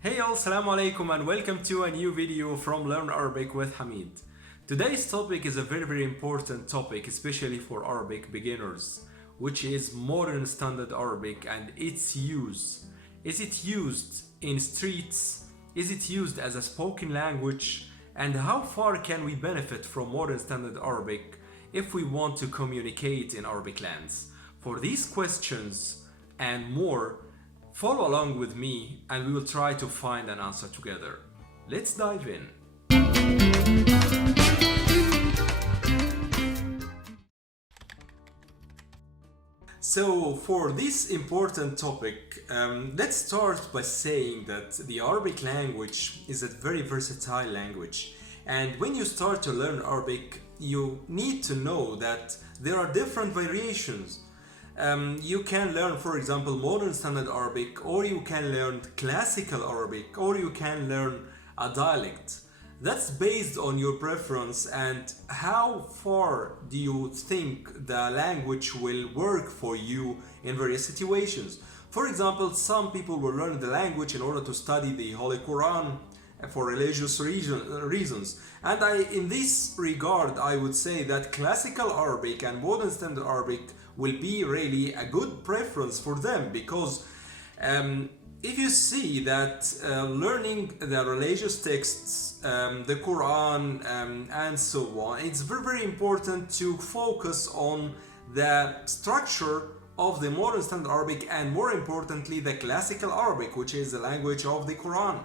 Hey all, Assalamu alaikum and welcome to a new video from Learn Arabic with Hamid. Today's topic is a very important topic, especially for Arabic beginners, which is modern standard Arabic and its use. Is it used in streets? Is it used as a spoken language? And how far can we benefit from modern standard Arabic if we want to communicate in Arabic lands? For these questions and more, follow along with me and we will try to find an answer together. Let's dive in. So for this important topic, let's start by saying that the Arabic language is a very versatile language. And when you start to learn Arabic, you need to know that there are different variations. You can learn, for example, modern standard Arabic, or you can learn classical Arabic, or you can learn a dialect. That's based on your preference and how far do you think the language will work for you in various situations. For example, some people will learn the language in order to study the Holy Quran for religious reasons. And in this regard, I would say that classical Arabic and modern standard Arabic will be really a good preference for them, because if you see that learning the religious texts, the Quran and so on, it's very important to focus on the structure of the modern standard Arabic and, more importantly, the classical Arabic, which is the language of the Quran.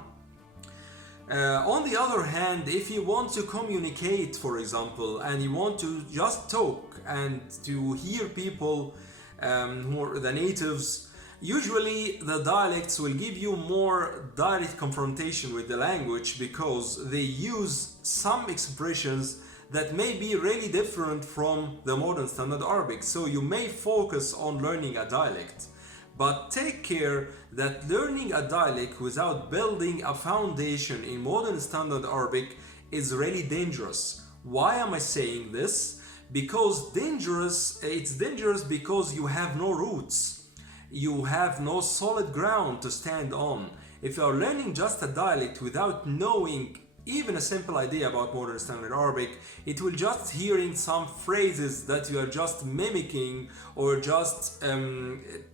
On the other hand, if you want to communicate, for example, and you want to just talk and to hear people who are the natives, usually the dialects will give you more direct confrontation with the language, because they use some expressions that may be really different from the modern standard Arabic. So you may focus on learning a dialect. But take care that learning a dialect without building a foundation in modern standard Arabic is really dangerous. Why am I saying this? Because it's dangerous because you have no roots. You have no solid ground to stand on. If you are learning just a dialect without knowing even a simple idea about modern standard Arabic, it will just hearing some phrases that you are just mimicking or just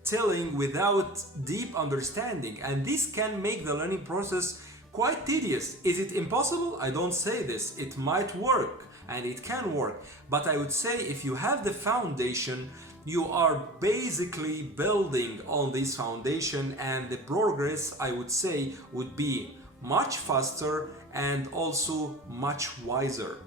telling without deep understanding, and this can make the learning process quite tedious. Is it impossible? I don't say this. It might work and it can work, but I would say if you have the foundation, you are basically building on this foundation, and the progress, I would say, would be much faster and also much wiser.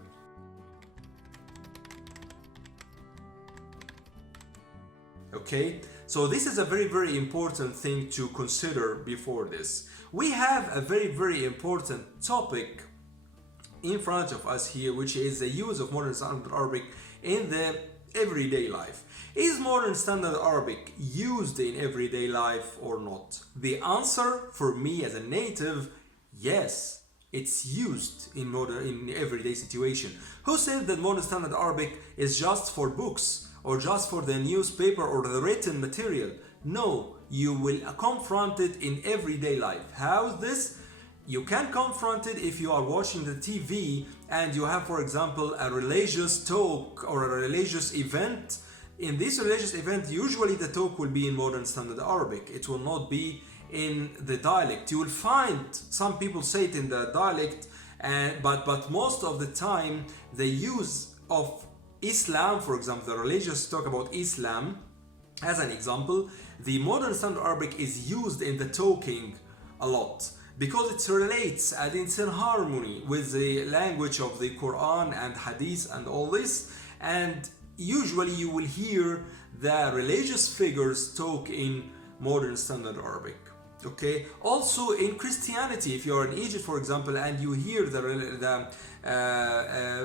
Okay, so this is a very important thing to consider before this. We have a very important topic in front of us here, which is the use of modern standard Arabic in the everyday life. Is modern standard Arabic used in everyday life or not? The answer for me as a native, yes. It's used in everyday situation. Who said that modern standard Arabic is just for books or just for the newspaper or the written material? No, you will confront it in everyday life. How is this? You can confront it if you are watching the TV and you have, for example, a religious talk or a religious event. In this religious event, usually the talk will be in modern standard Arabic. It will not be in the dialect. You will find some people say it in the dialect, but most of the time the use of Islam, for example, the religious talk about Islam, as an example, the modern standard Arabic is used in the talking a lot, because it relates and it's in harmony with the language of the Quran and Hadith and all this, and usually you will hear the religious figures talk in modern standard Arabic. Okay. Also in Christianity, if you are in Egypt, for example, and you hear the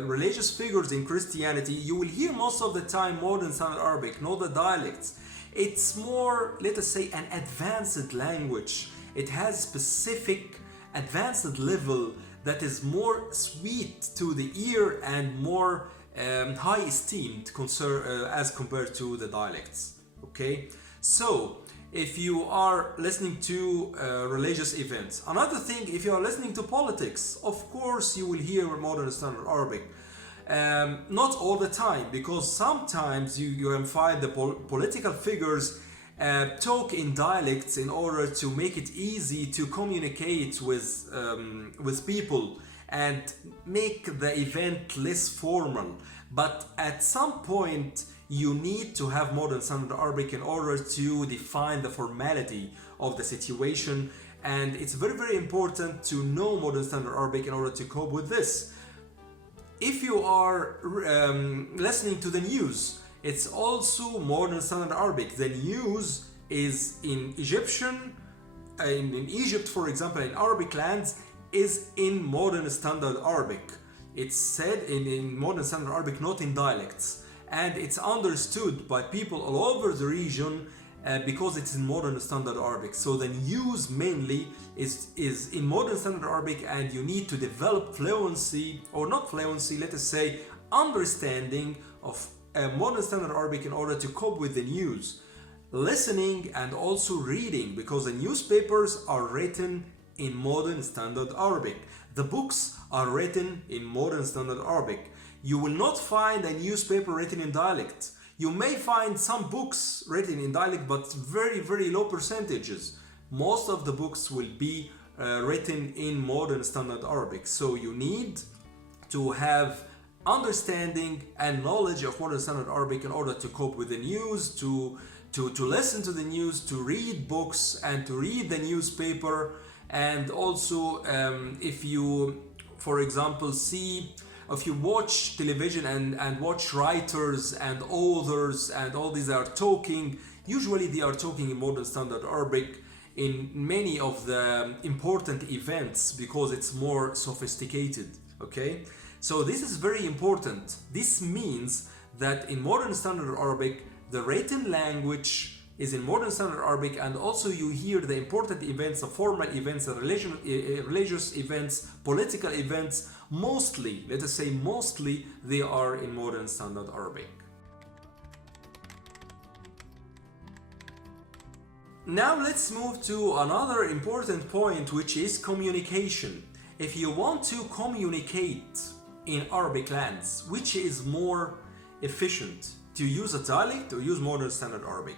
religious figures in Christianity, you will hear most of the time modern standard Arabic, not the dialects. It's more, let us say, an advanced language. It has specific advanced level that is more sweet to the ear and more high esteemed as compared to the dialects. Okay, so if you are listening to religious events. Another thing, if you are listening to politics, of course you will hear modern standard Arabic. Not all the time, because sometimes you can find the political figures talk in dialects in order to make it easy to communicate with people and make the event less formal. But at some point you need to have modern standard Arabic in order to define the formality of the situation, and it's very important to know modern standard Arabic in order to cope with this. If you are listening to the news, it's also modern standard Arabic. The news is in Egyptian, in Egypt for example, in Arabic lands, is in modern standard Arabic. It's said in modern standard Arabic, not in dialects, and it's understood by people all over the region because it's in modern standard Arabic. So the news mainly is in modern standard Arabic, and you need to develop fluency, or not fluency, let us say understanding of modern standard Arabic in order to cope with the news, listening and also reading, because the newspapers are written in modern standard Arabic. The books are written in modern standard Arabic. You will not find a newspaper written in dialect. You may find some books written in dialect, but very low percentages. Most of the books will be written in modern standard Arabic. So you need to have understanding and knowledge of modern standard Arabic in order to cope with the news, to listen to the news, to read books and to read the newspaper. And also if you, for example, if you watch television and watch writers and authors and all these are talking, usually they are talking in modern standard Arabic in many of the important events because it's more sophisticated, okay? So this is very important. This means that in modern standard Arabic, the written language is in modern standard Arabic, and also you hear the important events, the formal events, the religious events, political events, mostly, let us say mostly, they are in modern standard Arabic. Now let's move to another important point, which is communication. If you want to communicate in Arabic lands, which is more efficient, to use a dialect or use modern standard Arabic?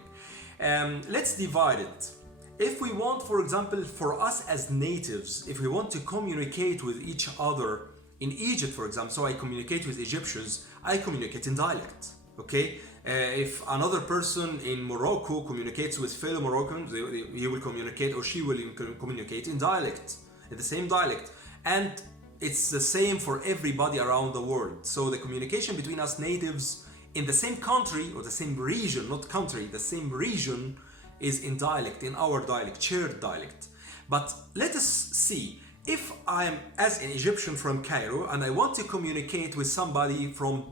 Let's divide it. If we want, for example, for us as natives, if we want to communicate with each other in Egypt, for example, so I communicate with Egyptians, I communicate in dialect, okay? If another person in Morocco communicates with fellow Moroccans, he will communicate, or she will communicate in dialect, in the same dialect. And it's the same for everybody around the world. So the communication between us natives in the same country, or the same region, not country, the same region, is in dialect, in our dialect, shared dialect. But let us see, if I'm as an Egyptian from Cairo and I want to communicate with somebody from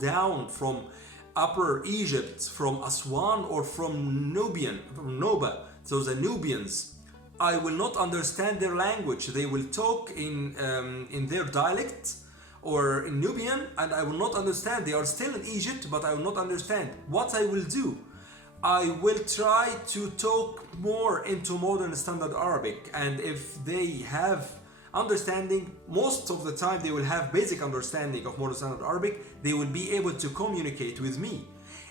Upper Egypt, from Aswan or from Noba, so the Nubians, I will not understand their language. They will talk in their dialect or in Nubian, and I will not understand. They are still in Egypt, but I will not understand. What I will do, I will try to talk more into modern standard Arabic, and if they have understanding, most of the time they will have basic understanding of modern standard Arabic, they will be able to communicate with me.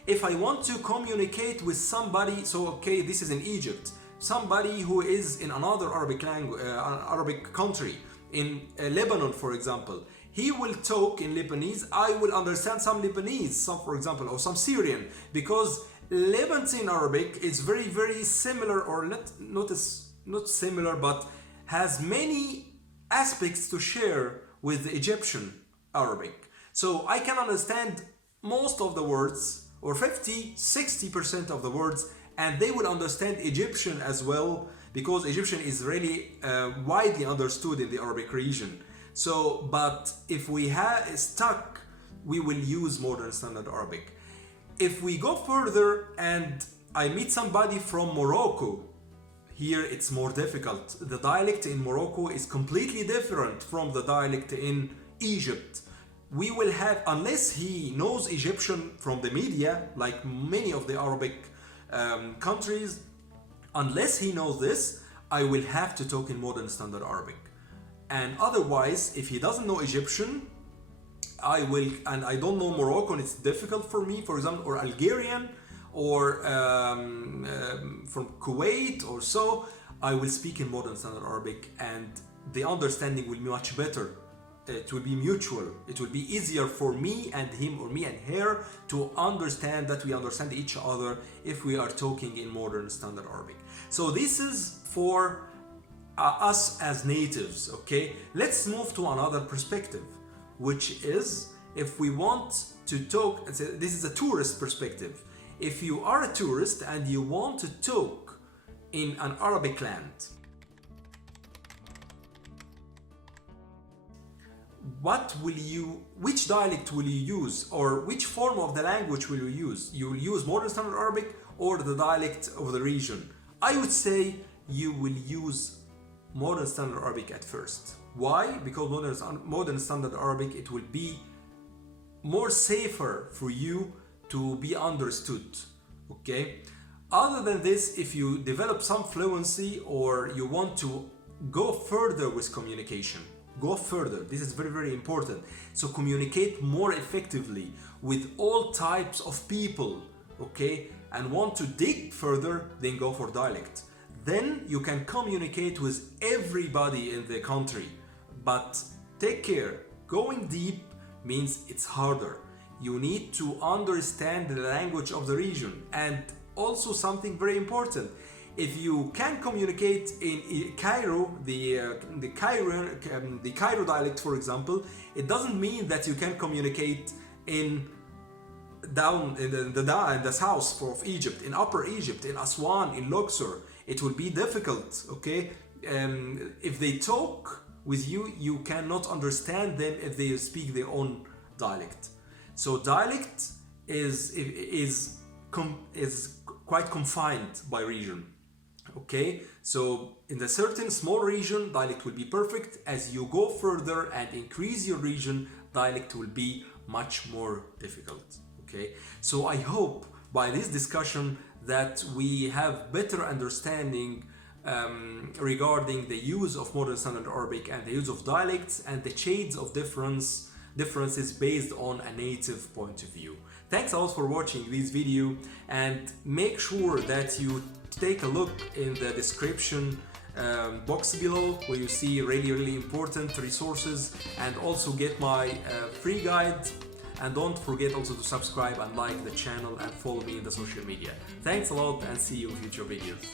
If I want to communicate with somebody, so okay, this is in Egypt, somebody who is in another Arabic language, Arabic country, in Lebanon, for example, he will talk in Lebanese. I will understand some Lebanese, some, for example, or some Syrian, because Levantine Arabic is very similar, or not similar, but has many aspects to share with the Egyptian Arabic. So I can understand most of the words, or 50-60% of the words, and they will understand Egyptian as well, because Egyptian is really widely understood in the Arabic region. So, but if we have stuck, we will use modern standard Arabic. If we go further and I meet somebody from Morocco, here it's more difficult. The dialect in Morocco is completely different from the dialect in Egypt. We will have, unless he knows Egyptian from the media, like many of the Arabic countries, Unless he knows this, I will have to talk in modern standard Arabic. And otherwise, if he doesn't know Egyptian, I will, and I don't know Moroccan, it's difficult for me, for example, or Algerian, or from Kuwait or so, I will speak in modern standard Arabic, and the understanding will be much better. It will be mutual. It will be easier for me and him, or me and her, to understand that we understand each other if we are talking in modern standard Arabic. So this is for us as natives, okay? Let's move to another perspective, which is if we want to talk, this is a tourist perspective. If you are a tourist and you want to talk in an Arabic land, which dialect will you use, or which form of the language will you use? You will use modern standard Arabic or the dialect of the region? I would say you will use modern standard Arabic at first. Why? Because modern standard Arabic, it will be more safer for you to be understood, okay? Other than this, if you develop some fluency or you want to go further with communication, go further. This is very, very important. So communicate more effectively with all types of people, okay? And want to dig further, then go for dialect. Then you can communicate with everybody in the country. But take care, going deep means it's harder. You need to understand the language of the region. And also something very important, if you can communicate in Cairo, the Cairo dialect, for example, it doesn't mean that you can communicate in the south of Egypt, in Upper Egypt, in Aswan, in Luxor. It will be difficult, okay? If they talk with you, you cannot understand them if they speak their own dialect. So dialect is quite confined by region. Okay, so in a certain small region, dialect will be perfect. As you go further and increase your region, dialect will be much more difficult. Okay, so I hope by this discussion that we have better understanding regarding the use of modern standard Arabic and the use of dialects and the shades of differences based on a native point of view. Thanks a lot for watching this video, and make sure that you take a look in the description box below, where you see really important resources, and also get my free guide. And don't forget also to subscribe and like the channel and follow me in the social media. Thanks a lot, and see you in future videos.